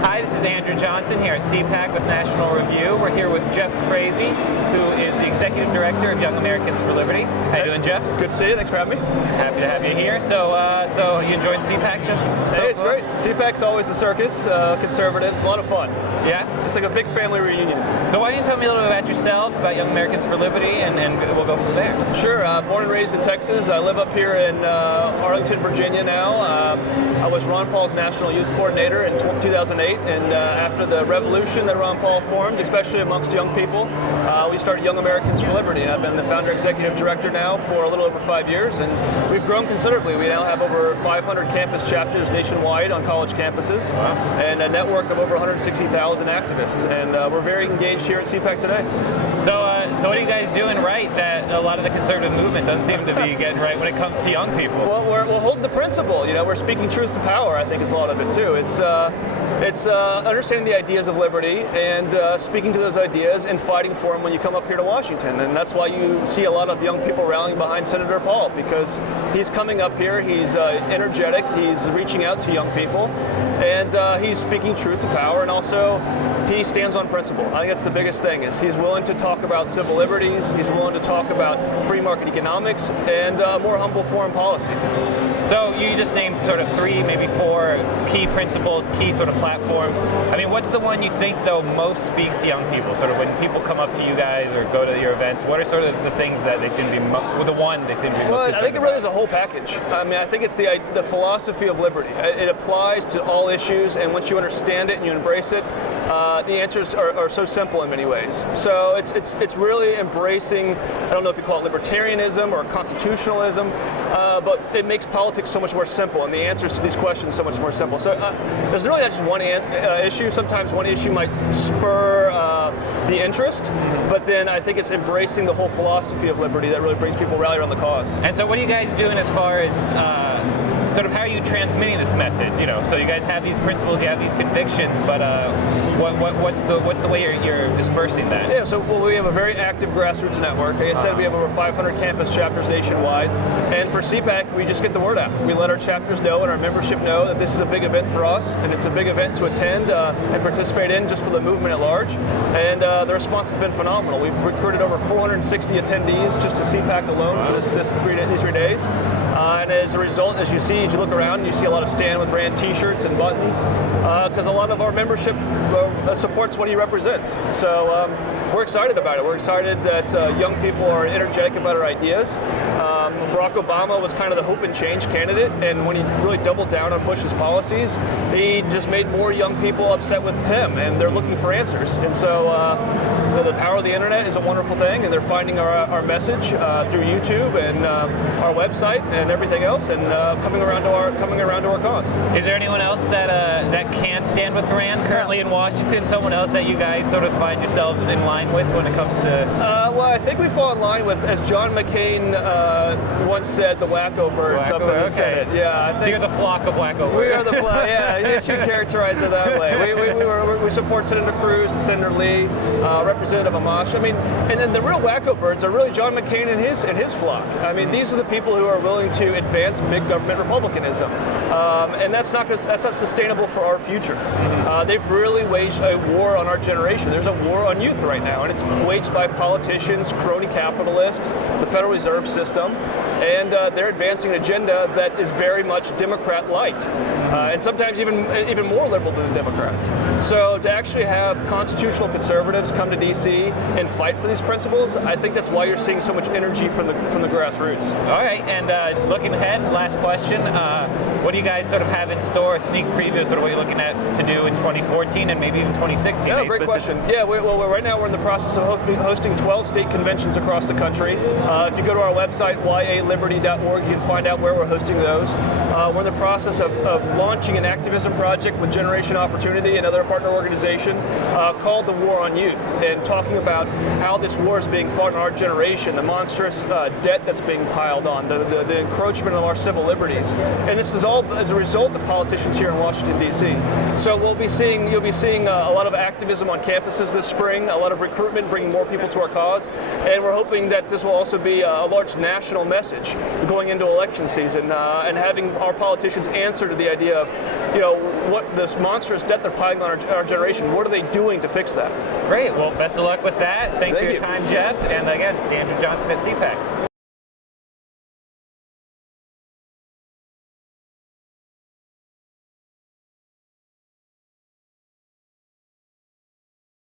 Hi, this is Andrew Johnson here at CPAC with National Review. We're here with Jeff Frazee, who is the Executive Director of Young Americans for Liberty. How you doing, Jeff? Good to see you. Thanks for having me. Happy to have you here. So you enjoyed CPAC just so Hey, it's far? great. CPAC's always a circus, conservatives, a lot of fun. Yeah? It's like a big family reunion. So why don't you tell me a little bit about yourself, about Young Americans for Liberty, and we'll go from there. Sure. Born and raised in Texas. I live up here in Arlington, Virginia now. I was Ron Paul's National Youth Coordinator in 2008, and after the revolution that Ron Paul formed, especially amongst young people, we started Young Americans for Liberty. And I've been the founder executive director now for a little over 5 years, and we've grown considerably. We now have over 500 campus chapters nationwide on college campuses, and a network of over 160,000 activists. And we're very engaged here at CPAC today. So what are you guys doing right that a lot of the conservative movement doesn't seem to be getting right when it comes to young people? Well, we're holding the principle. You know, we're speaking truth to power. I think is a lot of it too. It's understanding the ideas of liberty and speaking to those ideas and fighting for them when you come up here to Washington. And that's why you see a lot of young people rallying behind Senator Paul, because he's coming up here. He's energetic. He's reaching out to young people, and he's speaking truth to power. And also, he stands on principle. I think that's the biggest thing. Is he's willing to talk about civil liberties. He's willing to talk about free market economics and more humble foreign policy. So you just named sort of 3, maybe 4 key principles, key sort of platforms. I mean, what's the one you think, though, most speaks to young people? Sort of when people come up to you guys or go to your events, what are sort of the things that they seem to be, the one they seem to be most concerned Well, I think it really about? is a whole package. I mean, I think it's the philosophy of liberty. It applies to all issues, and once you understand it and you embrace it, the answers are so simple in many ways. So it's really embracing, I don't know if you call it libertarianism or constitutionalism, but it makes politics so much more simple, and the answers to these questions so much more simple. So there's really not just one issue. Sometimes one issue might spur the interest, but then I think it's embracing the whole philosophy of liberty that really brings people rally around the cause. And so what are you guys doing as far as sort of how are you transmitting this message? You know, so you guys have these principles, you have these convictions, but what's the way you're dispersing that? Yeah, so we have a very active grassroots network. Like I said, we have over 500 campus chapters nationwide, and for CPAC, we just get the word out. We let our chapters know and our membership know that this is a big event for us, and it's a big event to attend and participate in just for the movement at large. And the response has been phenomenal. We've recruited over 460 attendees just to CPAC alone for these 3 days. And as a result, as you look around, you see a lot of Stand with Rand t-shirts and buttons, because a lot of our membership supports what he represents. So we're excited about it. We're excited that young people are energetic about our ideas. Barack Obama was kind of the hope and change candidate, and when he really doubled down on Bush's policies, he just made more young people upset with him, and they're looking for answers. And so the power of the internet is a wonderful thing, and they're finding our message through YouTube and our website and everything else, and coming around to our cause. Is there anyone else that can stand with Rand currently in Washington? Someone else that you guys sort of find yourselves in line with when it comes to? Well, I think we fall in line with, as John McCain once said, the wacko birds up in the Senate. Yeah, I think so you're the flock of wacko birds. We are the flock. Yeah, you should characterize it that way. We support Senator Cruz and Senator Lee, Representative Amash. I mean, and then the real wacko birds are really John McCain and his flock. I mean, these are the people who are willing to advance big government republicanism, and that's not sustainable for our future. They've really waged a war on our generation. There's a war on youth right now, and it's waged by politicians, crony capitalists, the Federal Reserve System, and they're advancing an agenda that is very much Democrat-light, and sometimes even more liberal than the Democrats. So to actually have constitutional conservatives come to D.C. and fight for these principles, I think that's why you're seeing so much energy from the grassroots. All right, and looking ahead, last question, what do you guys sort of have in store, a sneak preview, sort of what you're looking at to do in 2014 and maybe even 2016? Yeah, great question. Yeah, right now we're in the process of hosting 12 state conventions across the country. If you go to our website, yaliberty.org, you can find out where we're hosting those. We're in the process of launching an activism project with Generation Opportunity, another partner organization, called The War on Youth, and talking about how this war is being fought in our generation, the monstrous debt that's being piled on, the encroachment of our civil liberties. And this is all as a result of politicians here in Washington, D.C. So you'll be seeing a lot of activism on campuses this spring, a lot of recruitment, bringing more people to our cause, and we're hoping that this will also be a large national message going into election season, and having our politicians answer to the idea of, what this monstrous debt they're piling on our generation. What are they doing to fix that? Great. Well, best of luck with that. Thanks for your you. time, Jeff. And again, it's Andrew Johnson at CPAC.